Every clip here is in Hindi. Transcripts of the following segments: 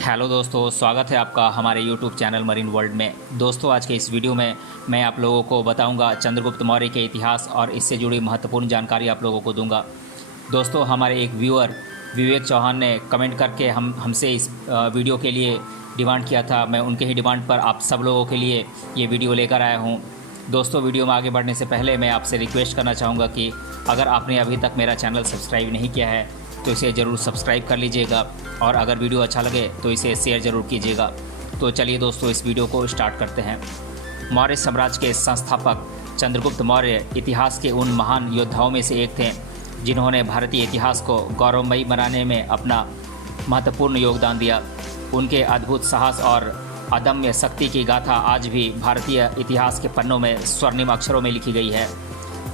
हेलो दोस्तों, स्वागत है आपका हमारे YouTube चैनल मरीन वर्ल्ड में। दोस्तों, आज के इस वीडियो में मैं आप लोगों को बताऊंगा चंद्रगुप्त मौर्य के इतिहास और इससे जुड़ी महत्वपूर्ण जानकारी आप लोगों को दूंगा। दोस्तों, हमारे एक व्यूअर विवेक चौहान ने कमेंट करके हमसे इस वीडियो के लिए डिमांड किया था। मैं उनके ही डिमांड पर आप सब लोगों के लिए ये वीडियो लेकर आया हूँ। दोस्तों, वीडियो में आगे बढ़ने से पहले मैं आपसे रिक्वेस्ट करना चाहूँगा कि अगर आपने अभी तक मेरा चैनल सब्सक्राइब नहीं किया है तो इसे ज़रूर सब्सक्राइब कर लीजिएगा और अगर वीडियो अच्छा लगे तो इसे शेयर ज़रूर कीजिएगा। तो चलिए दोस्तों, इस वीडियो को स्टार्ट करते हैं। मौर्य साम्राज्य के संस्थापक चंद्रगुप्त मौर्य इतिहास के उन महान योद्धाओं में से एक थे जिन्होंने भारतीय इतिहास को गौरवमयी बनाने में अपना महत्वपूर्ण योगदान दिया। उनके अद्भुत साहस और अदम्य शक्ति की गाथा आज भी भारतीय इतिहास के पन्नों में स्वर्णिम अक्षरों में लिखी गई है।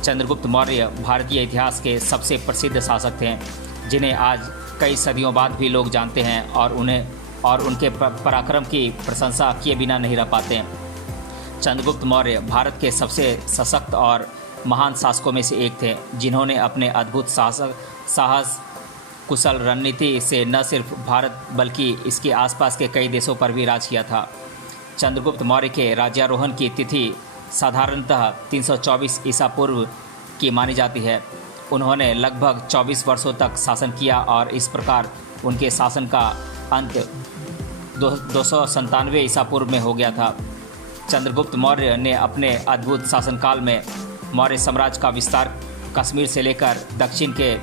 चंद्रगुप्त मौर्य भारतीय इतिहास के सबसे प्रसिद्ध शासक थे जिन्हें आज कई सदियों बाद भी लोग जानते हैं और उनके पराक्रम की प्रशंसा किए बिना नहीं रह पाते। चंद्रगुप्त मौर्य भारत के सबसे सशक्त और महान शासकों में से एक थे जिन्होंने अपने अद्भुत साहस कुशल रणनीति से न सिर्फ भारत बल्कि इसके आसपास के कई देशों पर भी राज किया था। चंद्रगुप्त मौर्य के राज्यारोहण की तिथि साधारणतः 324 ईसा पूर्व की मानी जाती है। उन्होंने लगभग 24 वर्षों तक शासन किया और इस प्रकार उनके शासन का अंत 297 ईसा पूर्व में हो गया था। चंद्रगुप्त मौर्य ने अपने अद्भुत शासनकाल में मौर्य साम्राज्य का विस्तार कश्मीर से लेकर दक्षिण के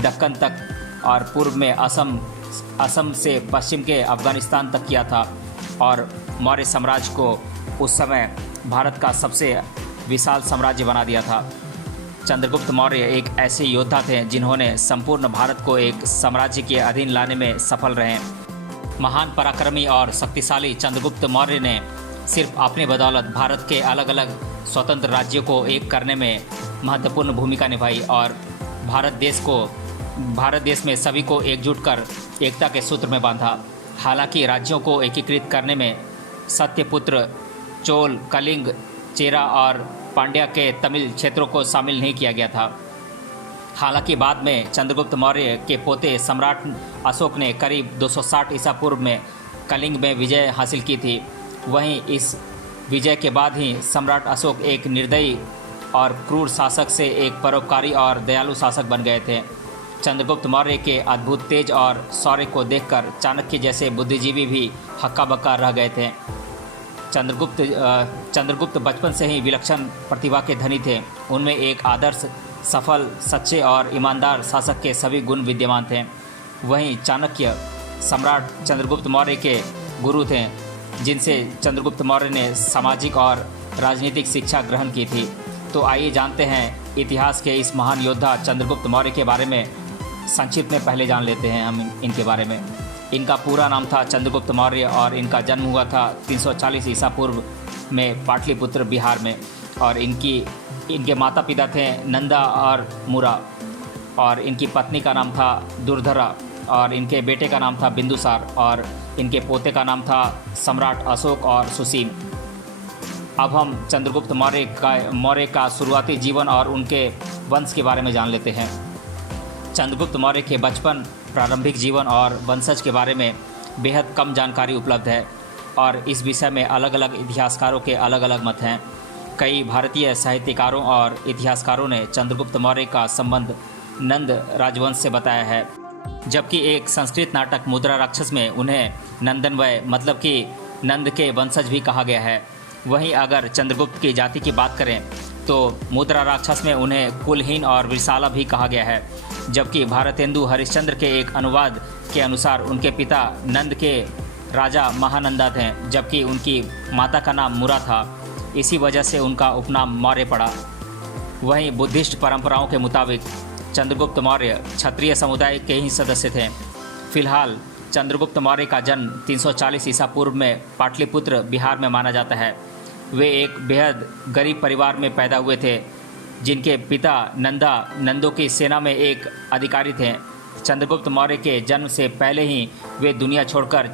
दक्कन तक और पूर्व में असम से पश्चिम के अफगानिस्तान तक किया था और मौर्य साम्राज्य को उस समय भारत का सबसे विशाल साम्राज्य बना दिया था। चंद्रगुप्त मौर्य एक ऐसे योद्धा थे जिन्होंने संपूर्ण भारत को एक साम्राज्य के अधीन लाने में सफल रहे। महान पराक्रमी और शक्तिशाली चंद्रगुप्त मौर्य ने सिर्फ अपनी बदौलत भारत के अलग अलग स्वतंत्र राज्यों को एक करने में महत्वपूर्ण भूमिका निभाई और भारत देश में सभी को एकजुट कर एकता के सूत्र में बांधा। हालांकि राज्यों को एकीकृत करने में सत्यपुत्र, चोल, कलिंग, चेरा और पांड्या के तमिल क्षेत्रों को शामिल नहीं किया गया था। हालांकि बाद में चंद्रगुप्त मौर्य के पोते सम्राट अशोक ने करीब 260 ईसा पूर्व में कलिंग में विजय हासिल की थी। वहीं इस विजय के बाद ही सम्राट अशोक एक निर्दयी और क्रूर शासक से एक परोपकारी और दयालु शासक बन गए थे। चंद्रगुप्त मौर्य के अद्भुत तेज और शौर्य को देखकर चाणक्य जैसे बुद्धिजीवी भी हक्का बक्का रह गए थे। चंद्रगुप्त बचपन से ही विलक्षण प्रतिभा के धनी थे। उनमें एक आदर्श, सफल, सच्चे और ईमानदार शासक के सभी गुण विद्यमान थे। वहीं चाणक्य सम्राट चंद्रगुप्त मौर्य के गुरु थे जिनसे चंद्रगुप्त मौर्य ने सामाजिक और राजनीतिक शिक्षा ग्रहण की थी। तो आइए जानते हैं इतिहास के इस महान योद्धा चंद्रगुप्त मौर्य के बारे में। संक्षिप्त में पहले जान लेते हैं हम इनके बारे में। इनका पूरा नाम था चंद्रगुप्त मौर्य और इनका जन्म हुआ था 340 ईसा पूर्व में पाटलिपुत्र, बिहार में। और इनके माता पिता थे नंदा और मुरा और इनकी पत्नी का नाम था दुर्धरा और इनके बेटे का नाम था बिंदुसार और इनके पोते का नाम था सम्राट अशोक और सुसीम। अब हम चंद्रगुप्त मौर्य का शुरुआती जीवन और उनके वंश के बारे में जान लेते हैं। चंद्रगुप्त मौर्य के बचपन, प्रारंभिक जीवन और वंशज के बारे में बेहद कम जानकारी उपलब्ध है और इस विषय में अलग अलग इतिहासकारों के अलग अलग मत हैं। कई भारतीय साहित्यकारों और इतिहासकारों ने चंद्रगुप्त मौर्य का संबंध नंद राजवंश से बताया है, जबकि एक संस्कृत नाटक मुद्रा राक्षस में उन्हें नंदनवय मतलब कि नंद के वंशज भी कहा गया है। वहीं अगर चंद्रगुप्त की जाति की बात करें तो मुद्रा राक्षस में उन्हें कुलहीन और विशाला भी कहा गया है, जबकि भारतेंदु हरिश्चंद्र के एक अनुवाद के अनुसार उनके पिता नंद के राजा महानंदा थे जबकि उनकी माता का नाम मुरा था। इसी वजह से उनका उपनाम मौर्य पड़ा। वहीं बुद्धिस्ट परंपराओं के मुताबिक चंद्रगुप्त मौर्य क्षत्रिय समुदाय के ही सदस्य थे। फिलहाल चंद्रगुप्त मौर्य का जन्म 340 ईसा पूर्व में पाटलिपुत्र, बिहार में माना जाता है। वे एक बेहद गरीब परिवार में पैदा हुए थे जिनके पिता नंदों की सेना में एक अधिकारी थे। चंद्रगुप्त मौर्य के जन्म से पहले ही वे दुनिया छोड़कर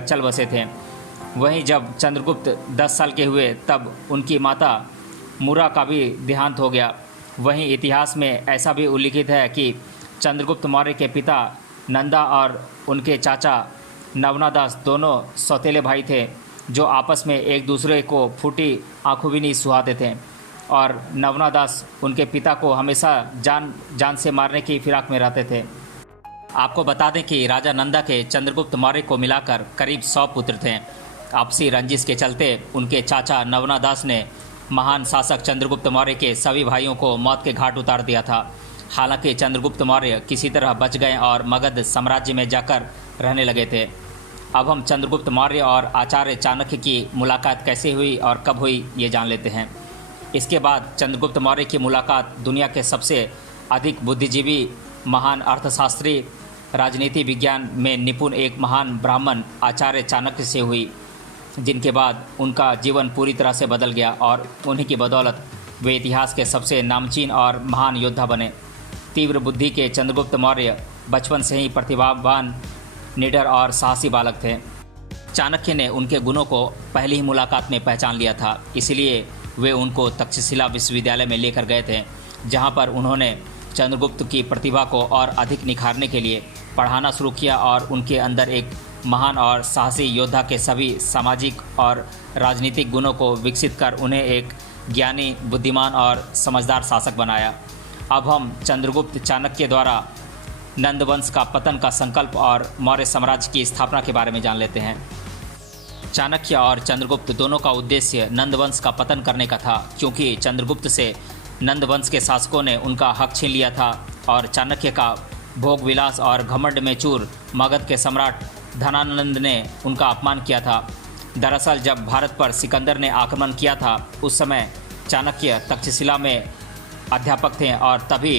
चल बसे थे। वहीं जब चंद्रगुप्त 10 साल के हुए तब उनकी माता मुरा का भी देहांत हो गया। वहीं इतिहास में ऐसा भी उल्लिखित है कि चंद्रगुप्त मौर्य के पिता नंदा और उनके चाचा नवनादास दोनों सौतेले भाई थे जो आपस में एक दूसरे को फूटी आंखों भी नहीं सुहाते थे और नवनादास उनके पिता को हमेशा जान से मारने की फिराक में रहते थे। आपको बता दें कि राजा नंदा के चंद्रगुप्त मौर्य को मिलाकर करीब 100 पुत्र थे। आपसी रंजिश के चलते उनके चाचा नवनादास ने महान शासक चंद्रगुप्त मौर्य के सभी भाइयों को मौत के घाट उतार दिया था। हालांकि चंद्रगुप्त मौर्य किसी तरह बच गए और मगध साम्राज्य में जाकर रहने लगे थे। अब हम चंद्रगुप्त मौर्य और आचार्य चाणक्य की मुलाकात कैसे हुई और कब हुई ये जान लेते हैं। इसके बाद चंद्रगुप्त मौर्य की मुलाकात दुनिया के सबसे अधिक बुद्धिजीवी, महान अर्थशास्त्री, राजनीति विज्ञान में निपुण एक महान ब्राह्मण आचार्य चाणक्य से हुई, जिनके बाद उनका जीवन पूरी तरह से बदल गया और उन्हीं की बदौलत वे इतिहास के सबसे नामचीन और महान योद्धा बने। तीव्र बुद्धि के चंद्रगुप्त मौर्य बचपन से ही प्रतिभावान, निडर और साहसी बालक थे। चाणक्य ने उनके गुणों को पहली ही मुलाकात में पहचान लिया था, इसलिए वे उनको तक्षशिला विश्वविद्यालय में लेकर गए थे, जहां पर उन्होंने चंद्रगुप्त की प्रतिभा को और अधिक निखारने के लिए पढ़ाना शुरू किया और उनके अंदर एक महान और साहसी योद्धा के सभी सामाजिक और राजनीतिक गुणों को विकसित कर उन्हें एक ज्ञानी, बुद्धिमान और समझदार शासक बनाया। अब हम चंद्रगुप्त चाणक्य द्वारा नंदवंश का पतन का संकल्प और मौर्य साम्राज्य की स्थापना के बारे में जान लेते हैं। चाणक्य और चंद्रगुप्त दोनों का उद्देश्य नंदवंश का पतन करने का था, क्योंकि चंद्रगुप्त से नंदवंश के शासकों ने उनका हक छीन लिया था और चाणक्य का भोग विलास और घमंड में चूर मगध के सम्राट धनानंद ने उनका अपमान किया था। दरअसल जब भारत पर सिकंदर ने आक्रमण किया था, उस समय चाणक्य तक्षशिला में अध्यापक थे और तभी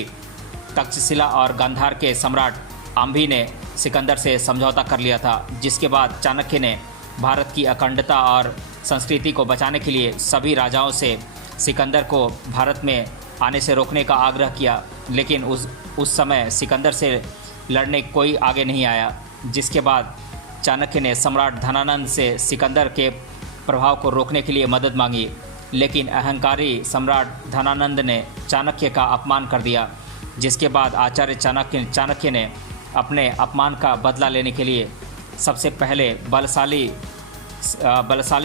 तक्षशिला और गांधार के सम्राट आम्भी ने सिकंदर से समझौता कर लिया था, जिसके बाद चाणक्य ने भारत की अखंडता और संस्कृति को बचाने के लिए सभी राजाओं से सिकंदर को भारत में आने से रोकने का आग्रह किया, लेकिन उस समय सिकंदर से लड़ने कोई आगे नहीं आया। जिसके बाद चाणक्य ने सम्राट धनानंद से सिकंदर के प्रभाव को रोकने के लिए मदद मांगी, लेकिन अहंकारी सम्राट धनानंद ने चाणक्य का अपमान कर दिया। जिसके बाद आचार्य चाणक्य ने अपने अपमान का बदला लेने के लिए सबसे पहले बलशाली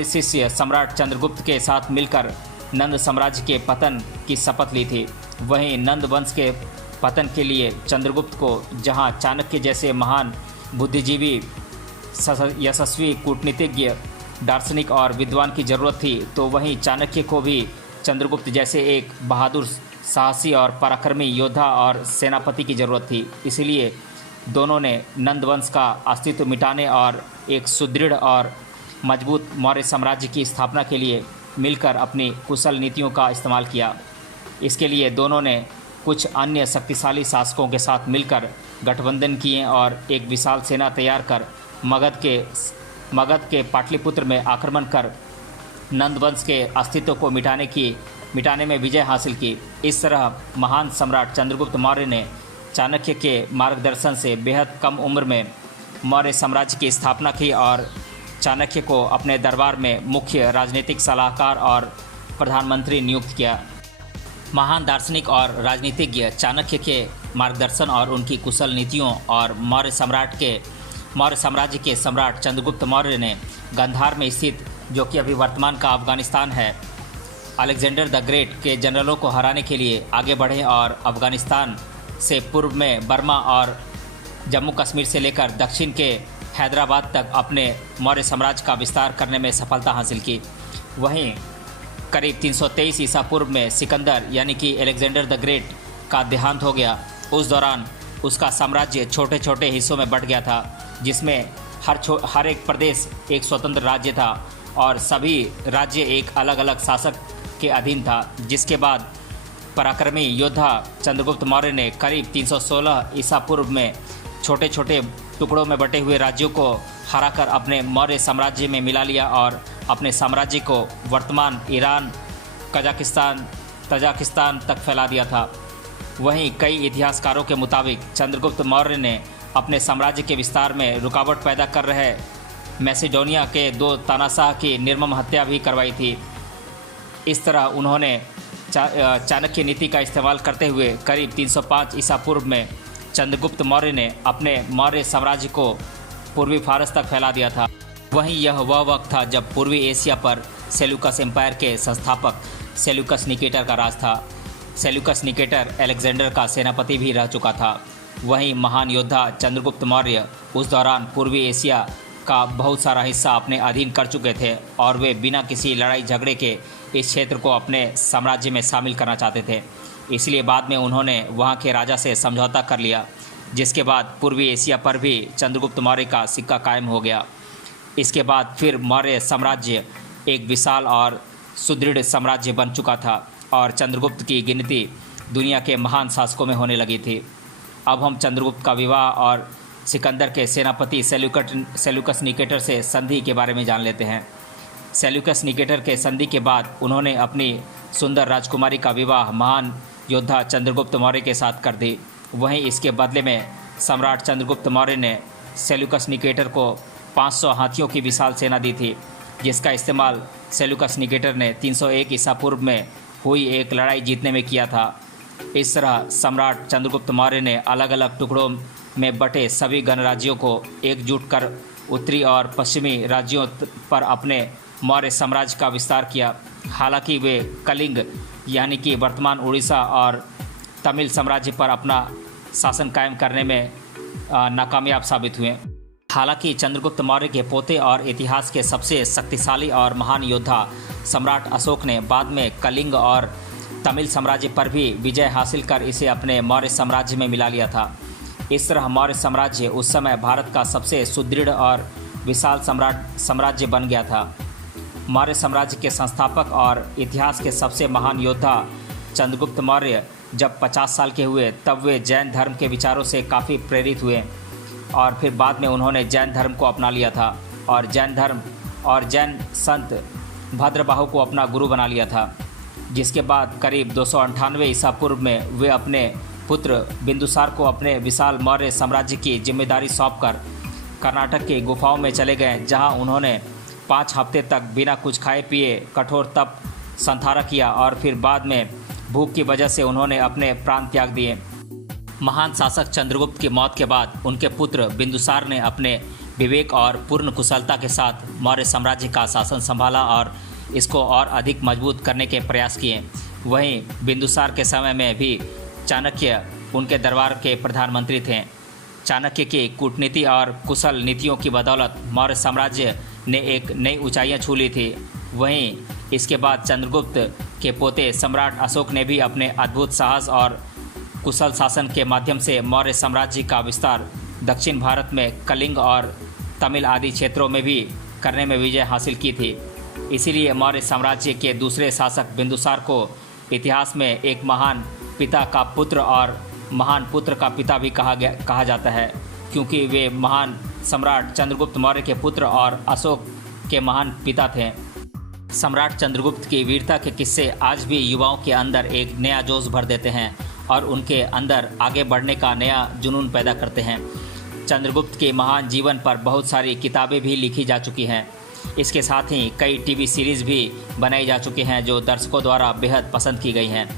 शिष्य सम्राट चंद्रगुप्त के साथ मिलकर नंद साम्राज्य के पतन की शपथ ली थी। वहीं नंद वंश के पतन के लिए चंद्रगुप्त को जहां चाणक्य जैसे महान बुद्धिजीवी, यशस्वी कूटनीतिज्ञ, दार्शनिक और विद्वान की ज़रूरत थी, तो वहीं चाणक्य को भी चंद्रगुप्त जैसे एक बहादुर, साहसी और पराक्रमी योद्धा और सेनापति की ज़रूरत थी। इसलिए दोनों ने नंदवंश का अस्तित्व मिटाने और एक सुदृढ़ और मजबूत मौर्य साम्राज्य की स्थापना के लिए मिलकर अपनी कुशल नीतियों का इस्तेमाल किया। इसके लिए दोनों ने कुछ अन्य शक्तिशाली शासकों के साथ मिलकर गठबंधन किए और एक विशाल सेना तैयार कर मगध के पाटलिपुत्र में आक्रमण कर नंदवंश के अस्तित्व को मिटाने में विजय हासिल की। इस तरह महान सम्राट चंद्रगुप्त मौर्य ने चाणक्य के मार्गदर्शन से बेहद कम उम्र में मौर्य साम्राज्य की स्थापना की और चाणक्य को अपने दरबार में मुख्य राजनीतिक सलाहकार और प्रधानमंत्री नियुक्त किया। महान दार्शनिक और राजनीतिज्ञ चाणक्य के मार्गदर्शन और उनकी कुशल नीतियों और मौर्य साम्राज्य के सम्राट चंद्रगुप्त मौर्य ने गांधार में स्थित, जो कि अभी वर्तमान का अफगानिस्तान है, अलेक्जेंडर द ग्रेट के जनरलों को हराने के लिए आगे बढ़े और अफगानिस्तान से पूर्व में बर्मा और जम्मू कश्मीर से लेकर दक्षिण के हैदराबाद तक अपने मौर्य साम्राज्य का विस्तार करने में सफलता हासिल की। वहीं करीब 323 ईसा पूर्व में सिकंदर यानी कि अलेक्जेंडर द ग्रेट का देहांत हो गया। उस दौरान उसका साम्राज्य छोटे छोटे हिस्सों में बंट गया था, जिसमें हर एक प्रदेश एक स्वतंत्र राज्य था और सभी राज्य एक अलग अलग शासक के अधीन था। जिसके बाद पराक्रमी योद्धा चंद्रगुप्त मौर्य ने करीब 316 ईसा पूर्व में छोटे छोटे टुकड़ों में बटे हुए राज्यों को हराकर अपने मौर्य साम्राज्य में मिला लिया और अपने साम्राज्य को वर्तमान ईरान, तजाकिस्तान तक फैला दिया था। वहीं कई इतिहासकारों के मुताबिक चंद्रगुप्त मौर्य ने अपने साम्राज्य के विस्तार में रुकावट पैदा कर रहे मैसेडोनिया के 2 तानाशाह की निर्मम हत्या भी करवाई थी। इस तरह उन्होंने चाणक्य नीति का इस्तेमाल करते हुए करीब 305 ईसा पूर्व में चंद्रगुप्त मौर्य ने अपने मौर्य साम्राज्य को पूर्वी फारस तक फैला दिया था। वहीं यह वह वक्त था जब पूर्वी एशिया पर सेल्यूकस एम्पायर के संस्थापक सेल्यूकस निकेटर का राज था। सेल्यूकस निकेटर अलेक्जेंडर का सेनापति भी रह चुका था। वहीं महान योद्धा चंद्रगुप्त मौर्य उस दौरान पूर्वी एशिया का बहुत सारा हिस्सा अपने अधीन कर चुके थे और वे बिना किसी लड़ाई झगड़े के इस क्षेत्र को अपने साम्राज्य में शामिल करना चाहते थे। इसलिए बाद में उन्होंने वहां के राजा से समझौता कर लिया, जिसके बाद पूर्वी एशिया पर भी चंद्रगुप्त मौर्य का सिक्का कायम हो गया। इसके बाद फिर मौर्य साम्राज्य एक विशाल और सुदृढ़ साम्राज्य बन चुका था और चंद्रगुप्त की गिनती दुनिया के महान शासकों में होने लगी थी। अब हम चंद्रगुप्त का विवाह और सिकंदर के सेनापति सेल्यूकस निकेटर से संधि के बारे में जान लेते हैं। सेल्यूकस निकेटर के संधि के बाद उन्होंने अपनी सुंदर राजकुमारी का विवाह महान योद्धा चंद्रगुप्त मौर्य के साथ कर दी। वहीं इसके बदले में सम्राट चंद्रगुप्त मौर्य ने सेल्यूकस निकेटर को 500 हाथियों की विशाल सेना दी थी, जिसका इस्तेमाल सेल्यूकस निकेटर ने 301 ईसा पूर्व में हुई एक लड़ाई जीतने में किया था। इस तरह सम्राट चंद्रगुप्त मौर्य ने अलग अलग टुकड़ों में बटे सभी गणराज्यों को एकजुट कर उत्तरी और पश्चिमी राज्यों पर अपने मौर्य साम्राज्य का विस्तार किया। हालांकि वे कलिंग यानी कि वर्तमान उड़ीसा और तमिल साम्राज्य पर अपना शासन कायम करने में नाकामयाब साबित हुए। हालांकि चंद्रगुप्त मौर्य के पोते और इतिहास के सबसे शक्तिशाली और महान योद्धा सम्राट अशोक ने बाद में कलिंग और तमिल साम्राज्य पर भी विजय हासिल कर इसे अपने मौर्य साम्राज्य में मिला लिया था। इस तरह मौर्य साम्राज्य उस समय भारत का सबसे सुदृढ़ और विशाल साम्राज्य बन गया था। मौर्य साम्राज्य के संस्थापक और इतिहास के सबसे महान योद्धा चंद्रगुप्त मौर्य जब 50 साल के हुए तब वे जैन धर्म के विचारों से काफ़ी प्रेरित हुए और फिर बाद में उन्होंने जैन धर्म को अपना लिया था और जैन धर्म और जैन संत भद्रबाहु को अपना गुरु बना लिया था। जिसके बाद करीब 298 ईसा पूर्व में वे अपने पुत्र बिंदुसार को अपने विशाल मौर्य साम्राज्य की जिम्मेदारी सौंपकर कर्नाटक की गुफाओं में चले गए, जहां उन्होंने 5 हफ्ते तक बिना कुछ खाए पिए कठोर तप संथारा किया और फिर बाद में भूख की वजह से उन्होंने अपने प्राण त्याग दिए। महान शासक चंद्रगुप्त की मौत के बाद उनके पुत्र बिंदुसार ने अपने विवेक और पूर्ण कुशलता के साथ मौर्य साम्राज्य का शासन संभाला और इसको और अधिक मजबूत करने के प्रयास किए। वहीं बिंदुसार के समय में भी चाणक्य उनके दरबार के प्रधानमंत्री थे। चाणक्य की कूटनीति और कुशल नीतियों की बदौलत मौर्य साम्राज्य ने एक नई ऊंचाइयां छू ली थी। वहीं इसके बाद चंद्रगुप्त के पोते सम्राट अशोक ने भी अपने अद्भुत साहस और कुशल शासन के माध्यम से मौर्य साम्राज्य का विस्तार दक्षिण भारत में कलिंग और तमिल आदि क्षेत्रों में भी करने में विजय हासिल की थी। इसीलिए मौर्य साम्राज्य के दूसरे शासक बिंदुसार को इतिहास में एक महान पिता का पुत्र और महान पुत्र का पिता भी कहा जाता है, क्योंकि वे महान सम्राट चंद्रगुप्त मौर्य के पुत्र और अशोक के महान पिता थे। सम्राट चंद्रगुप्त की वीरता के किस्से आज भी युवाओं के अंदर एक नया जोश भर देते हैं और उनके अंदर आगे बढ़ने का नया जुनून पैदा करते हैं। चंद्रगुप्त के महान जीवन पर बहुत सारी किताबें भी लिखी जा चुकी हैं। इसके साथ ही कई टीवी सीरीज़ भी बनाई जा चुकी हैं जो दर्शकों द्वारा बेहद पसंद की गई हैं।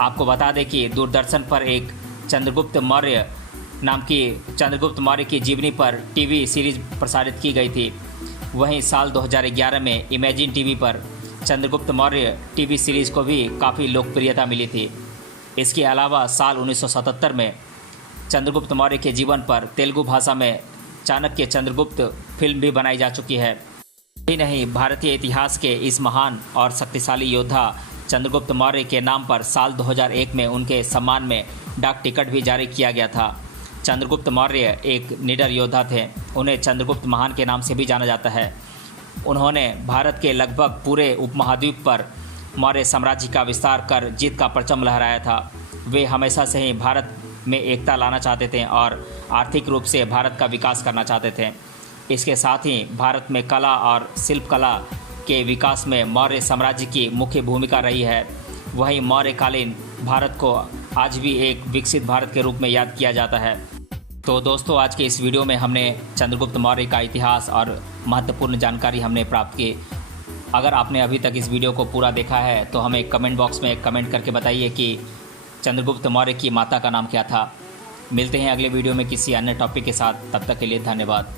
आपको बता दें कि दूरदर्शन पर एक चंद्रगुप्त मौर्य नाम की चंद्रगुप्त मौर्य की जीवनी पर टीवी सीरीज़ प्रसारित की गई थी। वहीं साल 2011 में इमेजिन टीवी पर चंद्रगुप्त मौर्य टीवी सीरीज़ को भी काफ़ी लोकप्रियता मिली थी। इसके अलावा साल 1977 में चंद्रगुप्त मौर्य के जीवन पर तेलुगु भाषा में चाणक्य चंद्रगुप्त फिल्म भी बनाई जा चुकी है। ही नहीं, भारतीय इतिहास के इस महान और शक्तिशाली योद्धा चंद्रगुप्त मौर्य के नाम पर साल 2001 में उनके सम्मान में डाक टिकट भी जारी किया गया था। चंद्रगुप्त मौर्य एक निडर योद्धा थे। उन्हें चंद्रगुप्त महान के नाम से भी जाना जाता है। उन्होंने भारत के लगभग पूरे उपमहाद्वीप पर मौर्य साम्राज्य का विस्तार कर जीत का परचम लहराया था। वे हमेशा से ही भारत में एकता लाना चाहते थे और आर्थिक रूप से भारत का विकास करना चाहते थे। इसके साथ ही भारत में कला और शिल्पकला के विकास में मौर्य साम्राज्य की मुख्य भूमिका रही है। वहीं मौर्यकालीन भारत को आज भी एक विकसित भारत के रूप में याद किया जाता है। तो दोस्तों, आज के इस वीडियो में हमने चंद्रगुप्त मौर्य का इतिहास और महत्वपूर्ण जानकारी हमने प्राप्त की। अगर आपने अभी तक इस वीडियो को पूरा देखा है तो हमें कमेंट बॉक्स में कमेंट करके बताइए कि चंद्रगुप्त मौर्य की माता का नाम क्या था। मिलते हैं अगले वीडियो में किसी अन्य टॉपिक के साथ। तब तक के लिए धन्यवाद।